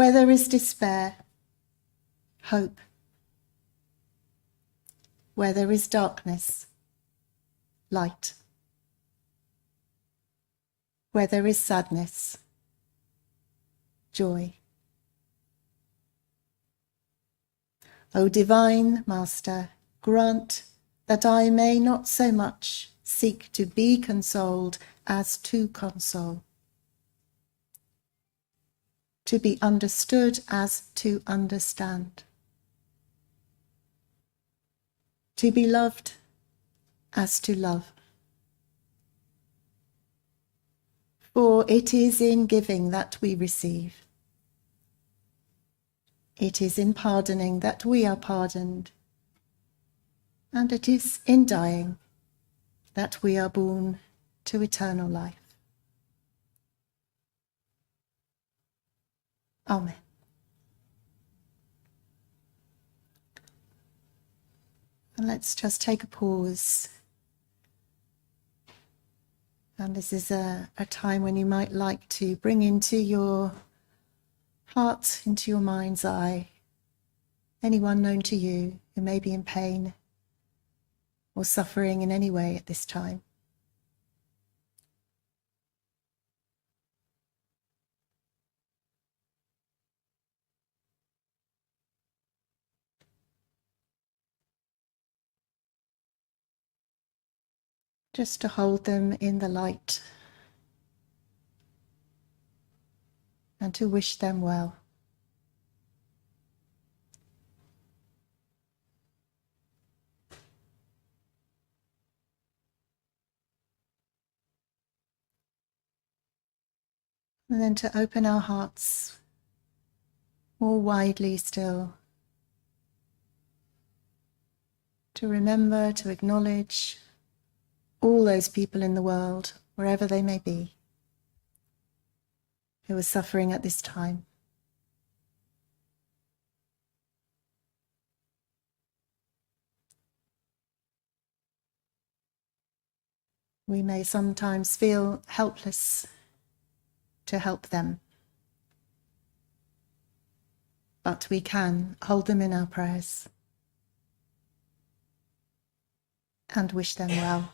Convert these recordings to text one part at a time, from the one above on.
Where there is despair, hope. Where there is darkness, light. Where there is sadness, joy. O divine Master, grant that I may not so much seek to be consoled as to console, to be understood as to understand, to be loved as to love. For it is in giving that we receive. It is in pardoning that we are pardoned. And it is in dying that we are born to eternal life. Amen. And let's just take a pause. And this is a time when you might like to bring into your heart, into your mind's eye, anyone known to you who may be in pain or suffering in any way at this time. Just to hold them in the light and to wish them well. And then to open our hearts more widely still, to remember, to acknowledge all those people in the world, wherever they may be, who are suffering at this time. We may sometimes feel helpless to help them, but we can hold them in our prayers and wish them well.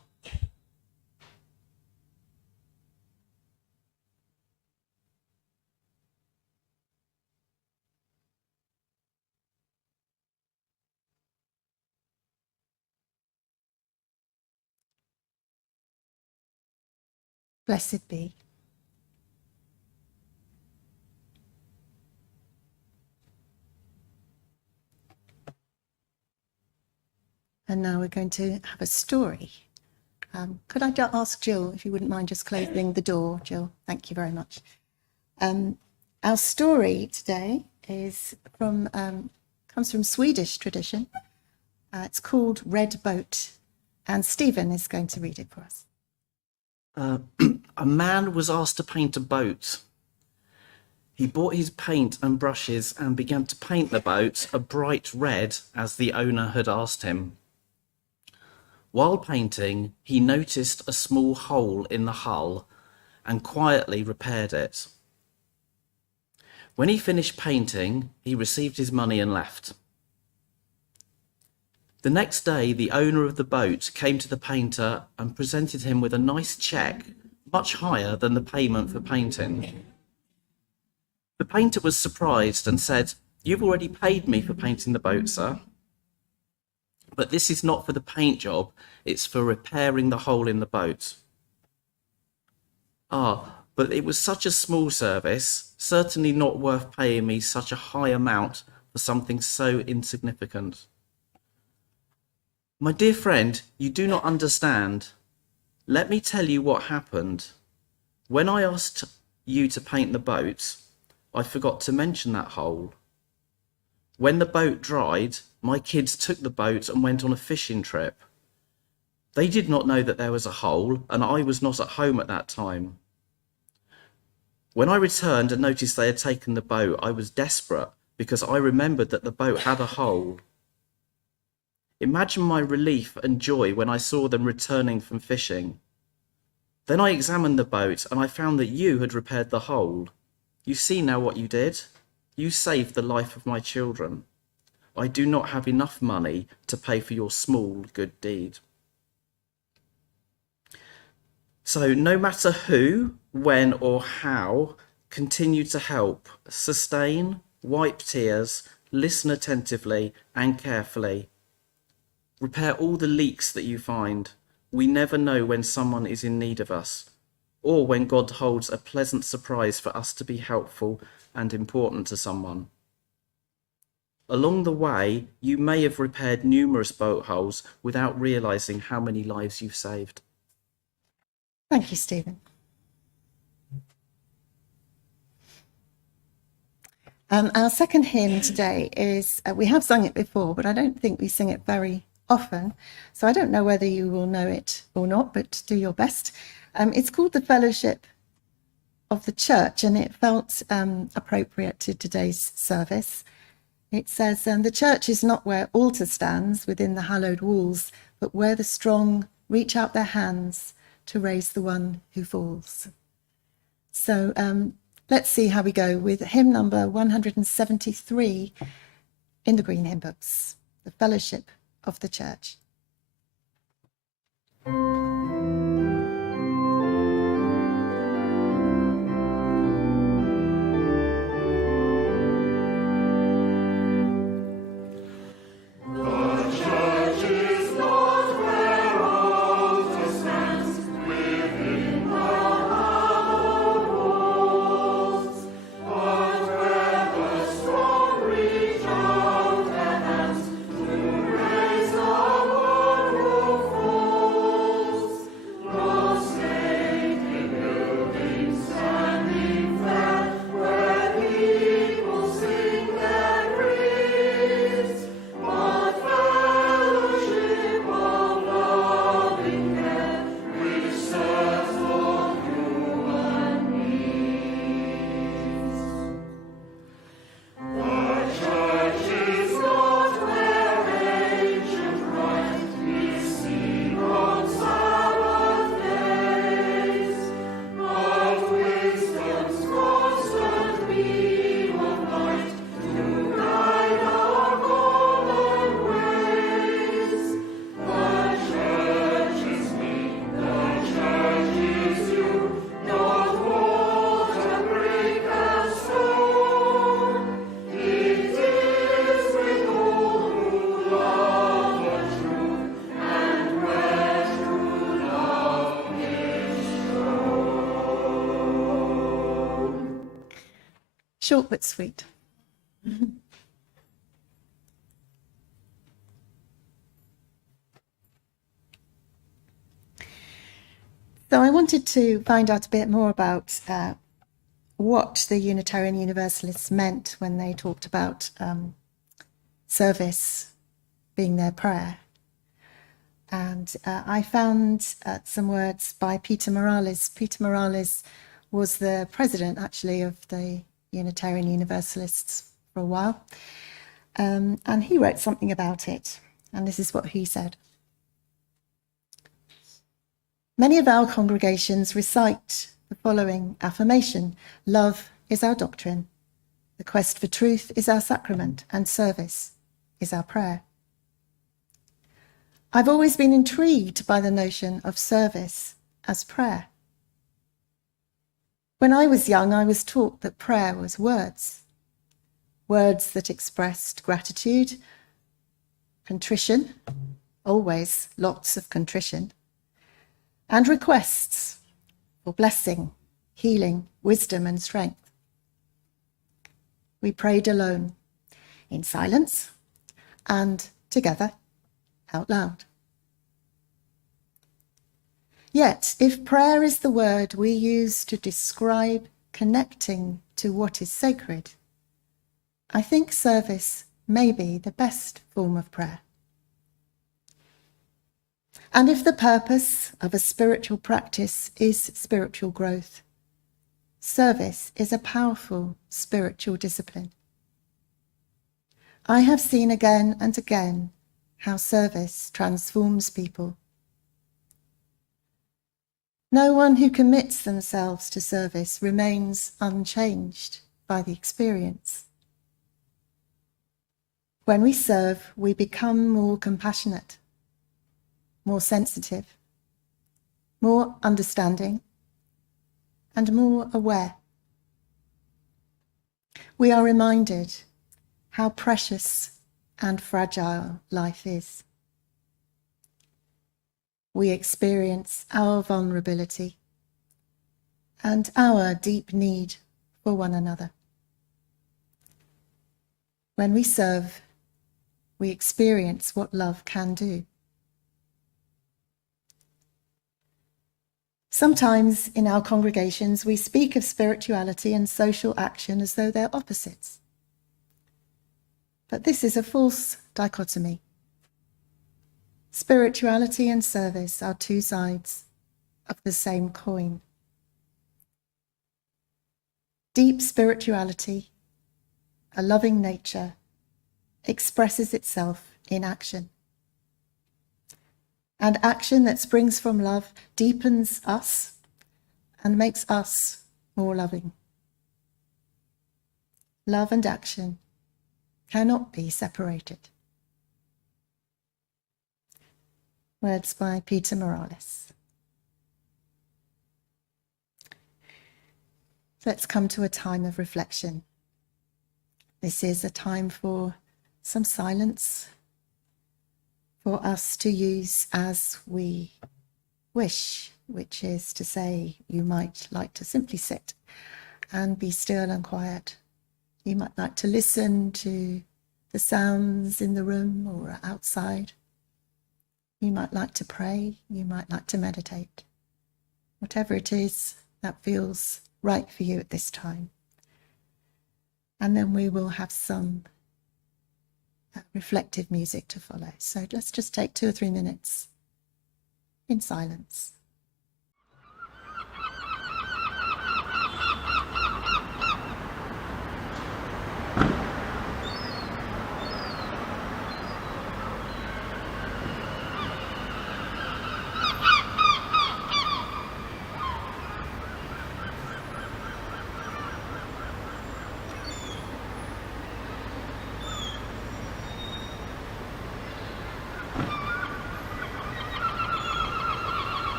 Blessed be. And now we're going to have a story. Could I ask Jill, if you wouldn't mind just closing the door, Jill? Thank you very much. Our story today is comes from Swedish tradition. It's called Red Boat, and Stephen is going to read it for us. A man was asked to paint a boat. He bought his paint and brushes and began to paint the boat a bright red as the owner had asked him. While painting, he noticed a small hole in the hull and quietly repaired it. When he finished painting, he received his money and left. The next day, the owner of the boat came to the painter and presented him with a nice cheque, much higher than the payment for painting. The painter was surprised and said, "You've already paid me for painting the boat, sir. But this is not for the paint job, it's for repairing the hole in the boat." "Ah, but it was such a small service, certainly not worth paying me such a high amount for something so insignificant." "My dear friend, you do not understand. Let me tell you what happened. When I asked you to paint the boat, I forgot to mention that hole. When the boat dried, my kids took the boat and went on a fishing trip. They did not know that there was a hole, and I was not at home at that time. When I returned and noticed they had taken the boat, I was desperate because I remembered that the boat had a hole. Imagine my relief and joy when I saw them returning from fishing. Then I examined the boat and I found that you had repaired the hole. You see now what you did? You saved the life of my children. I do not have enough money to pay for your small good deed. So no matter who, when or how, continue to help, sustain, wipe tears, listen attentively and carefully. Repair all the leaks that you find. We never know when someone is in need of us, or when God holds a pleasant surprise for us to be helpful and important to someone. Along the way, you may have repaired numerous boat holes without realising how many lives you've saved. Thank you, Stephen. Our second hymn today is, we have sung it before, but I don't think we sing it very often. So I don't know whether you will know it or not, but do your best. It's called The Fellowship of the Church, and it felt appropriate to today's service. It says, the church is not where altar stands within the hallowed walls, but where the strong reach out their hands to raise the one who falls. So let's see how we go with hymn number 173 in the Green Hymn Books, The Fellowship of the Church. Short but sweet. So I wanted to find out a bit more about what the Unitarian Universalists meant when they talked about service being their prayer. And I found some words by Peter Morales. Peter Morales was the president, actually, of the Unitarian Universalists for a while. And he wrote something about it. And this is what he said. Many of our congregations recite the following affirmation: love is our doctrine, the quest for truth is our sacrament, and service is our prayer. I've always been intrigued by the notion of service as prayer. When I was young, I was taught that prayer was words that expressed gratitude, contrition, always lots of contrition, and requests for blessing, healing, wisdom, and strength. We prayed alone, in silence, and together, out loud. Yet, if prayer is the word we use to describe connecting to what is sacred, I think service may be the best form of prayer. And if the purpose of a spiritual practice is spiritual growth, service is a powerful spiritual discipline. I have seen again and again how service transforms people. No one who commits themselves to service remains unchanged by the experience. When we serve, we become more compassionate, more sensitive, more understanding, and more aware. We are reminded how precious and fragile life is. We experience our vulnerability and our deep need for one another. When we serve, we experience what love can do. Sometimes in our congregations, we speak of spirituality and social action as though they're opposites. But this is a false dichotomy. Spirituality and service are two sides of the same coin. Deep spirituality, a loving nature, expresses itself in action. And action that springs from love deepens us and makes us more loving. Love and action cannot be separated. Words by Peter Morales. Let's come to a time of reflection. This is a time for some silence, for us to use as we wish, which is to say, you might like to simply sit and be still and quiet. You might like to listen to the sounds in the room or outside. You might like to pray. You might like to meditate. Whatever it is that feels right for you at this time. And then we will have some reflective music to follow. So let's just take 2 or 3 minutes in silence.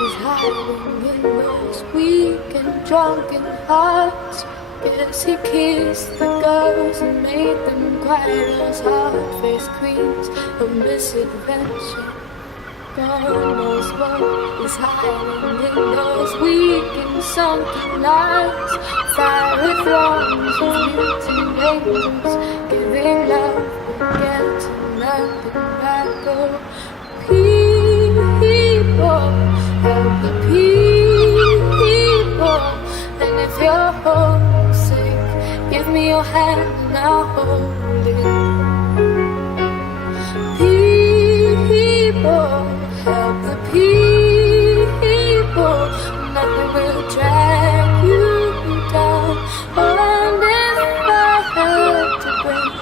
Is hiding in those weak and drunken hearts. Guess he kissed the girls and made them cry. Those hard-faced queens of misadventure. God knows what is hiding in those weak and sunken lines. Fiery throngs of mutant angels, giving love but getting nothing back. Oh, people, help the people. And if you're homesick, give me your hand and I'll hold it. People, help the people. Nothing will drag you down. Oh, and if I had to bring,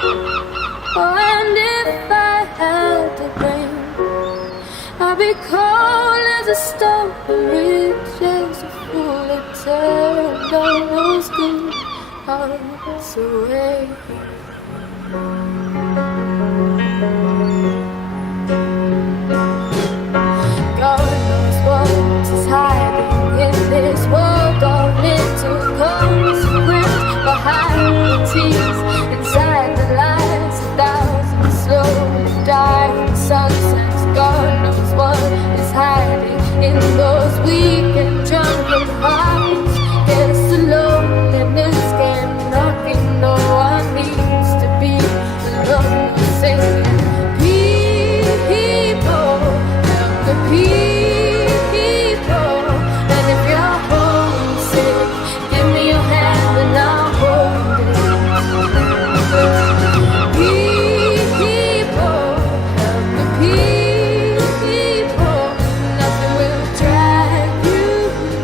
oh, and if I had to bring, I'd be cold as a stone, rich as a fool that turned all those good hearts away. God knows what is hiding in this world. All little consequence behind the tears, inside the lies, 1,000 slowly dying sunsets. God knows what is hiding in those weak and drunken hearts. Guess the loneliness came knocking. No one needs to be alone singing. People, help the people. And if you're homesick, give me your hand and I'll hold it. People, help the people. Nothing will drag you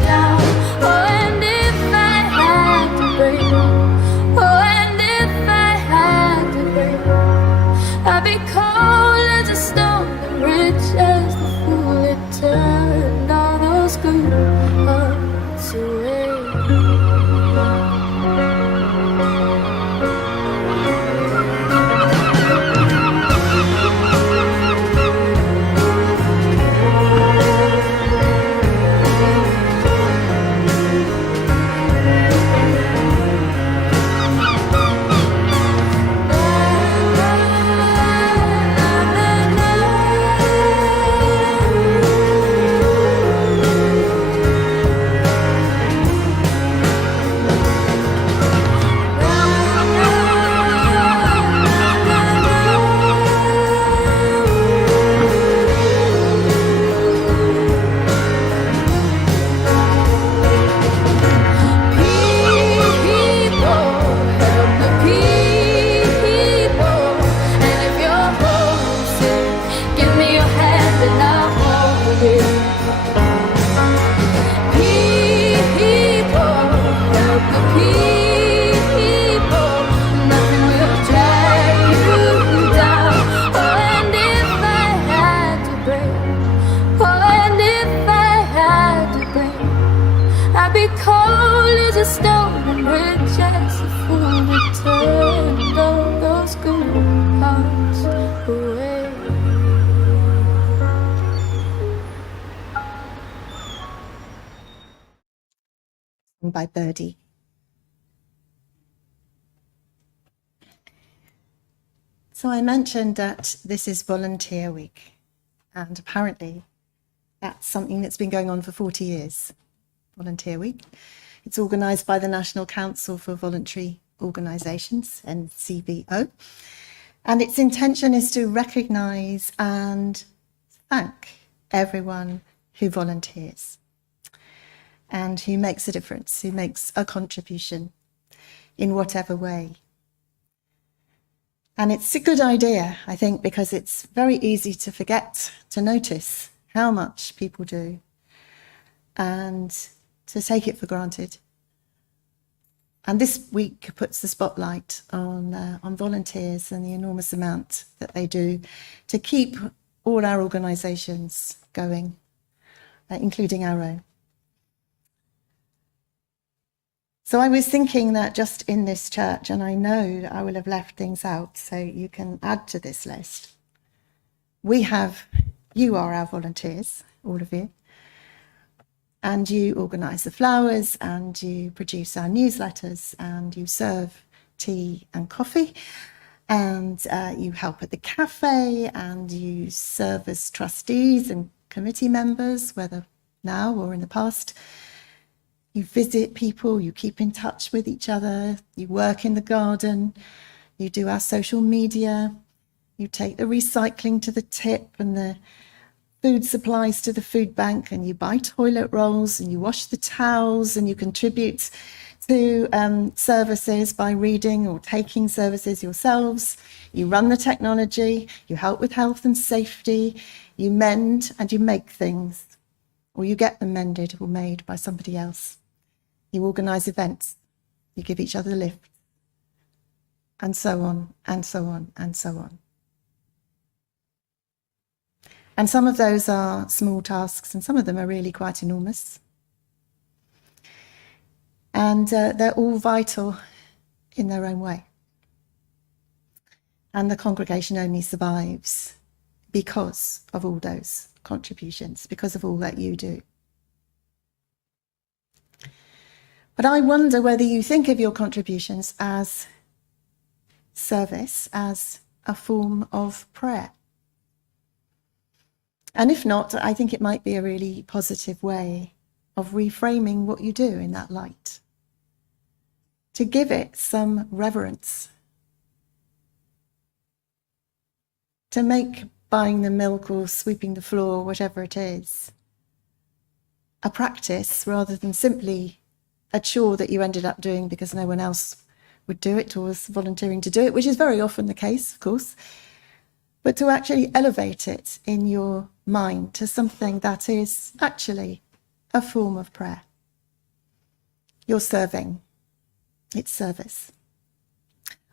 down. Oh, and if I had to break, oh, and if I had to break, I'd be cold as a stone and rich as the fool that turned all those good hearts away. People, help the people. And if you're homesick, give me your hand and I'll hold it. People, help the people. Nothing will drag you down. Oh, and if I had to break, oh, and if I had to break, I'd be cold as a stone and rich as a fool that turned all those good hearts away. By Birdie. So I mentioned that this is Volunteer Week, and apparently that's something that's been going on for 40 years, Volunteer Week. It's organised by the National Council for Voluntary Organisations, NCVO, and its intention is to recognise and thank everyone who volunteers and who makes a difference, who makes a contribution in whatever way. And it's a good idea, I think, because it's very easy to forget to notice how much people do and to take it for granted. And this week puts the spotlight on volunteers and the enormous amount that they do to keep all our organisations going, including our own. So I was thinking that just in this church, and I know that I will have left things out, so you can add to this list. You are our volunteers, all of you. And you organise the flowers, and you produce our newsletters, and you serve tea and coffee, and you help at the cafe, and you serve as trustees and committee members, whether now or in the past. You visit people, you keep in touch with each other, you work in the garden, you do our social media, you take the recycling to the tip and the food supplies to the food bank, and you buy toilet rolls, and you wash the towels, and you contribute to services by reading or taking services yourselves. You run the technology, you help with health and safety, you mend and you make things, or you get them mended or made by somebody else. You organise events, you give each other lifts, and so on, and so on, and so on. And some of those are small tasks, and some of them are really quite enormous. And they're all vital in their own way. And the congregation only survives because of all those contributions, because of all that you do. But I wonder whether you think of your contributions as service, as a form of prayer. And if not, I think it might be a really positive way of reframing what you do in that light, to give it some reverence, to make buying the milk or sweeping the floor, whatever it is, a practice rather than simply a chore that you ended up doing because no one else would do it or was volunteering to do it, which is very often the case, of course, but to actually elevate it in your mind to something that is actually a form of prayer. You're serving. It's service.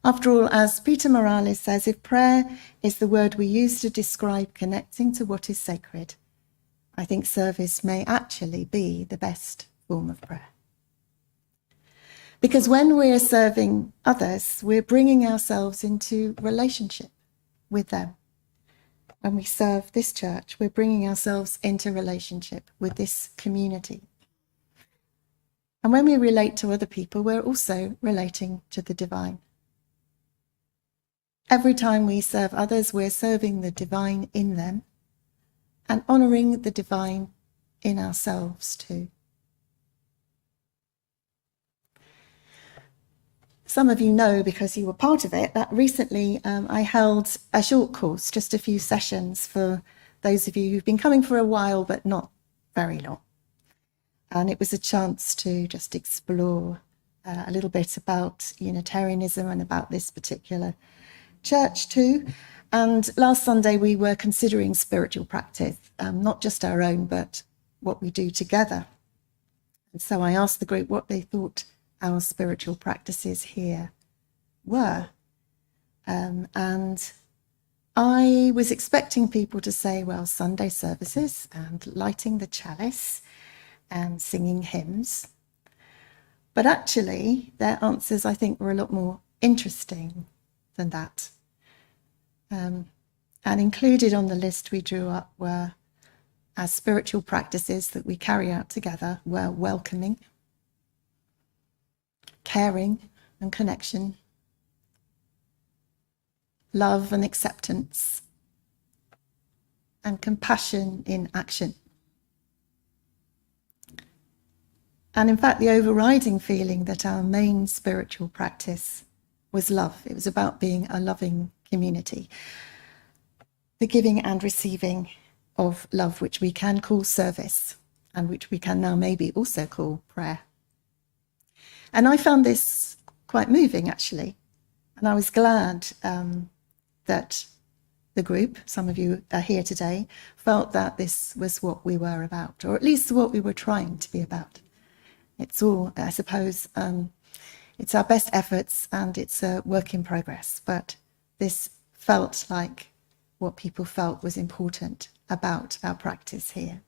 After all, as Peter Morales says, if prayer is the word we use to describe connecting to what is sacred, I think service may actually be the best form of prayer. Because when we're serving others, we're bringing ourselves into relationship with them. When we serve this church, we're bringing ourselves into relationship with this community. And when we relate to other people, we're also relating to the divine. Every time we serve others, we're serving the divine in them and honouring the divine in ourselves too. Some of you know, because you were part of it, that recently I held a short course, just a few sessions for those of you who've been coming for a while, but not very long. And it was a chance to just explore a little bit about Unitarianism and about this particular church too. And last Sunday we were considering spiritual practice, not just our own, but what we do together. And so I asked the group what they thought our spiritual practices here were. And I was expecting people to say, well, Sunday services and lighting the chalice and singing hymns. But actually, their answers, I think, were a lot more interesting than that. And included on the list we drew up were our spiritual practices that we carry out together were welcoming, caring and connection, love and acceptance, and compassion in action. And in fact, the overriding feeling that our main spiritual practice was love. It was about being a loving community, the giving and receiving of love, which we can call service and which we can now maybe also call prayer. And I found this quite moving, actually. And I was glad that the group, some of you are here today, felt that this was what we were about, or at least what we were trying to be about. It's all, I suppose, it's our best efforts and it's a work in progress. But this felt like what people felt was important about our practice here.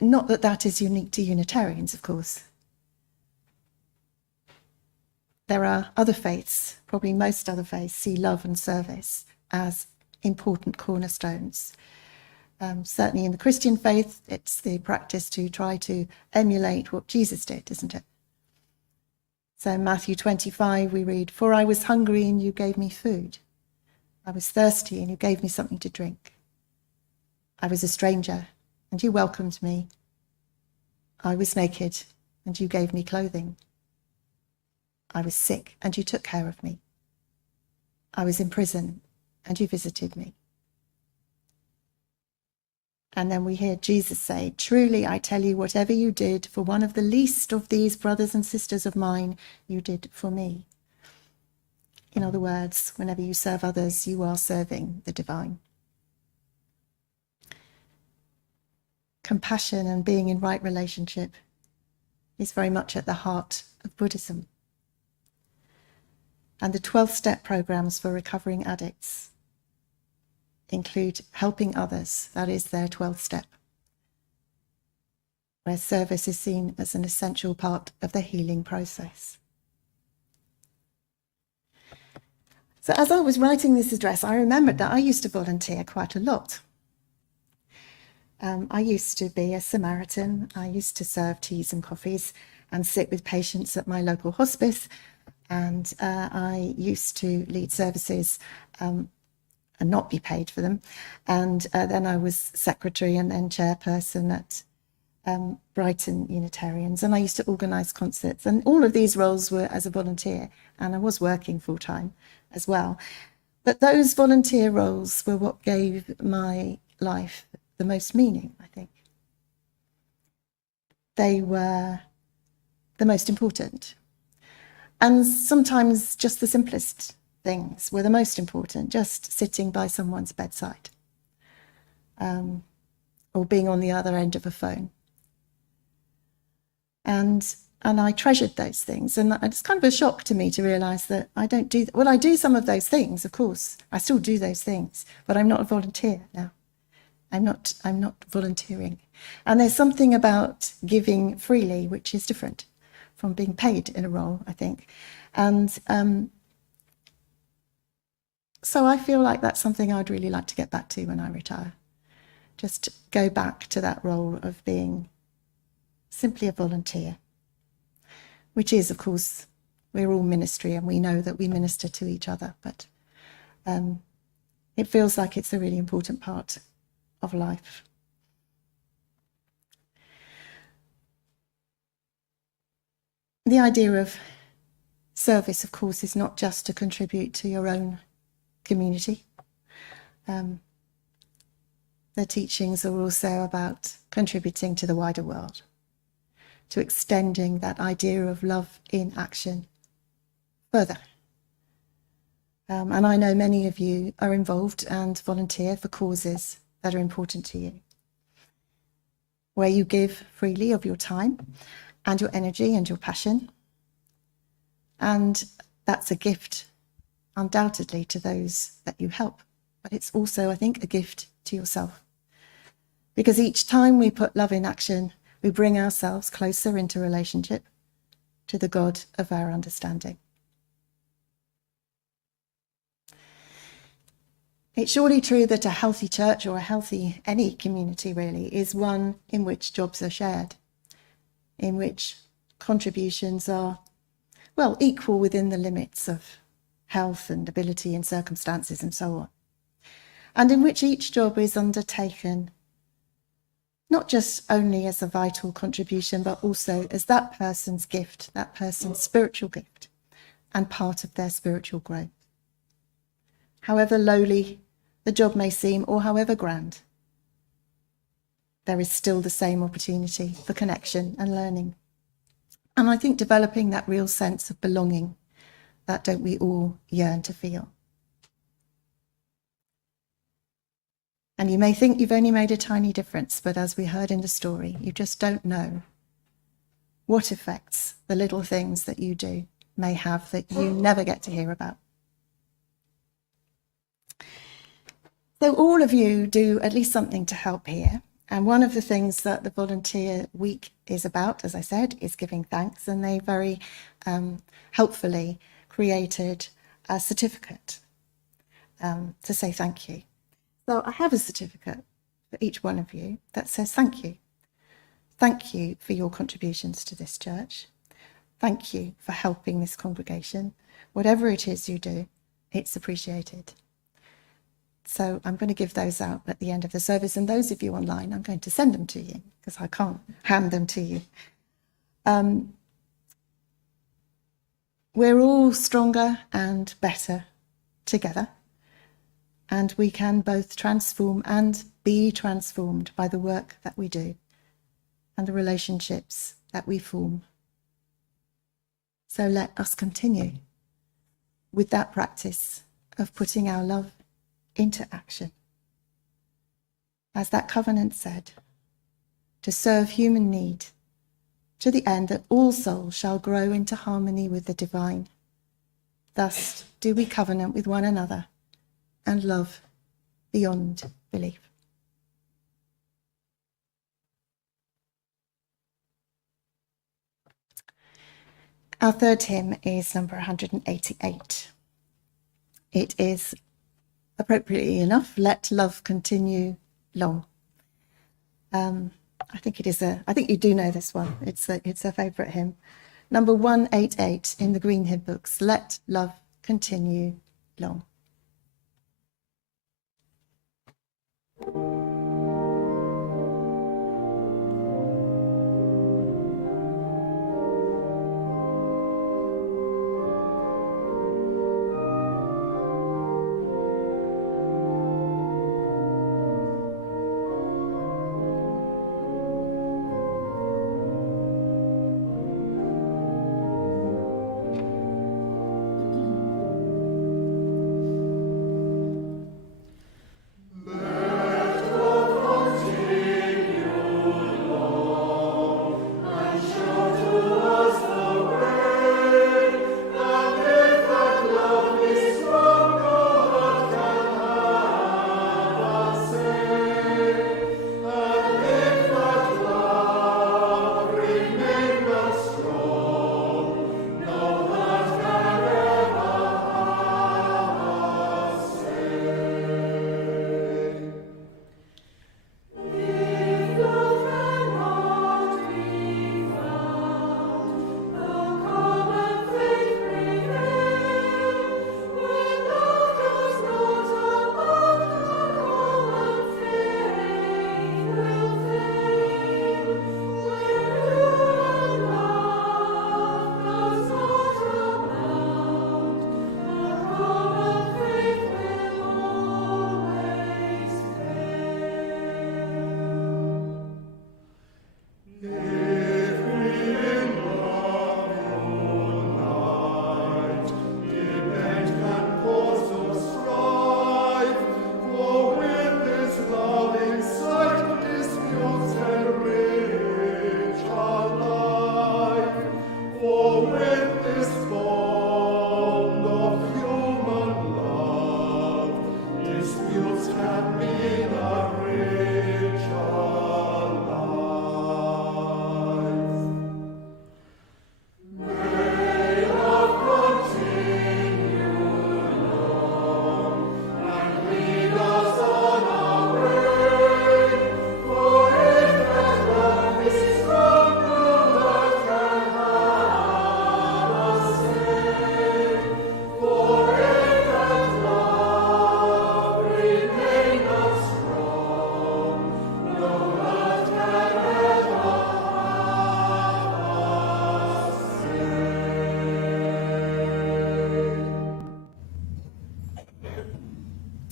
Not that that is unique to Unitarians, of course. There are other faiths, probably most other faiths, see love and service as important cornerstones Certainly in the Christian faith, it's the practice to try to emulate what Jesus did, isn't it? So in Matthew 25, we read, "For I was hungry and you gave me food. I was thirsty and you gave me something to drink. I was a stranger and you welcomed me. I was naked and you gave me clothing. I was sick and you took care of me. I was in prison and you visited me." And then we hear Jesus say, "Truly, I tell you, whatever you did for one of the least of these brothers and sisters of mine, you did for me." In other words, whenever you serve others, you are serving the divine. Compassion and being in right relationship is very much at the heart of Buddhism. And the 12-step programs for recovering addicts include helping others. That is their 12th step, where service is seen as an essential part of the healing process. So as I was writing this address, I remembered that I used to volunteer quite a lot. I used to be a Samaritan. I used to serve teas and coffees and sit with patients at my local hospice. And I used to lead services and not be paid for them. And then I was secretary and then chairperson at Brighton Unitarians. And I used to organise concerts. And all of these roles were as a volunteer. And I was working full-time as well. But those volunteer roles were what gave my life the most meaning, I think. They were the most important. And sometimes just the simplest things were the most important, just sitting by someone's bedside or being on the other end of a phone. And I treasured those things. And it's kind of a shock to me to realise that I don't do that. Well, I do some of those things, of course. I still do those things, but I'm not a volunteer now. I'm not volunteering. And there's something about giving freely, which is different from being paid in a role, I think. And so I feel like that's something I'd really like to get back to when I retire. Just go back to that role of being simply a volunteer, which is, of course, we're all ministry and we know that we minister to each other, but it feels like it's a really important part of life. The idea of service, of course, is not just to contribute to your own community. The teachings are also about contributing to the wider world, to extending that idea of love in action further. And I know many of you are involved and volunteer for causes that are important to you, where you give freely of your time and your energy and your passion. And that's a gift, undoubtedly, to those that you help. But it's also, I think, a gift to yourself. Because each time we put love in action, we bring ourselves closer into relationship to the God of our understanding. It's surely true that a healthy church, or a healthy any community really, is one in which jobs are shared, in which contributions are, well, equal within the limits of health and ability and circumstances and so on, and in which each job is undertaken not just only as a vital contribution, but also as that person's gift, that person's spiritual gift, and part of their spiritual growth. However lowly the job may seem, or however grand, there is still the same opportunity for connection and learning. And I think developing that real sense of belonging, that don't we all yearn to feel? And you may think you've only made a tiny difference, but as we heard in the story, you just don't know what effects the little things that you do may have that you never get to hear about. So all of you do at least something to help here. And one of the things that the Volunteer Week is about, as I said, is giving thanks. And they very helpfully created a certificate to say thank you. So I have a certificate for each one of you that says thank you. Thank you for your contributions to this church. Thank you for helping this congregation. Whatever it is you do, it's appreciated. So I'm going to give those out at the end of the service, and those of you online, I'm going to send them to you because I can't hand them to you. We're all stronger and better together, and we can both transform and be transformed by the work that we do and the relationships that we form. So let us continue with that practice of putting our love into action. As that covenant said, to serve human need to the end that all souls shall grow into harmony with the divine. Thus do we covenant with one another and love beyond belief. Our third hymn is number 188. It is, appropriately enough, Let Love Continue Long. I think you do know this one. It's a favourite hymn. Number 188 in the Green Hymn Books, Let Love Continue Long.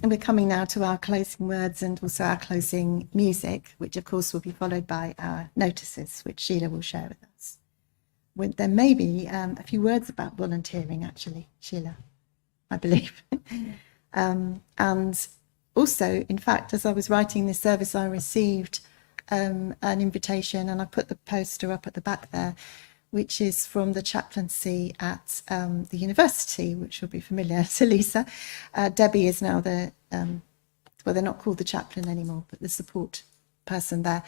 And we're coming now to our closing words and also our closing music, which of course will be followed by our notices, which Sheila will share with us. There may be a few words about volunteering, actually, Sheila, I believe. And also, in fact, as I was writing this service, I received an invitation, and I put the poster up at the back there, which is from the chaplaincy at the university, which will be familiar to Lisa. Debbie is now the, well, they're not called the chaplain anymore, but the support person there,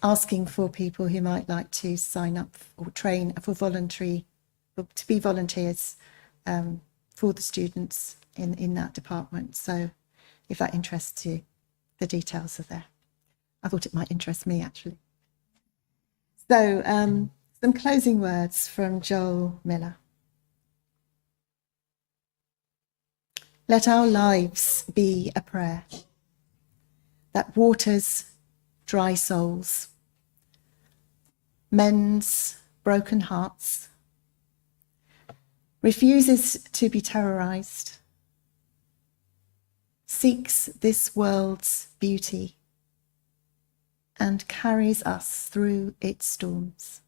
asking for people who might like to sign up or train for to be volunteers for the students in that department. So if that interests you, the details are there. I thought it might interest me, actually. So, some closing words from Joel Miller. Let our lives be a prayer that waters dry souls, mends broken hearts, refuses to be terrorized, seeks this world's beauty, and carries us through its storms.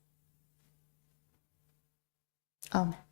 Amen.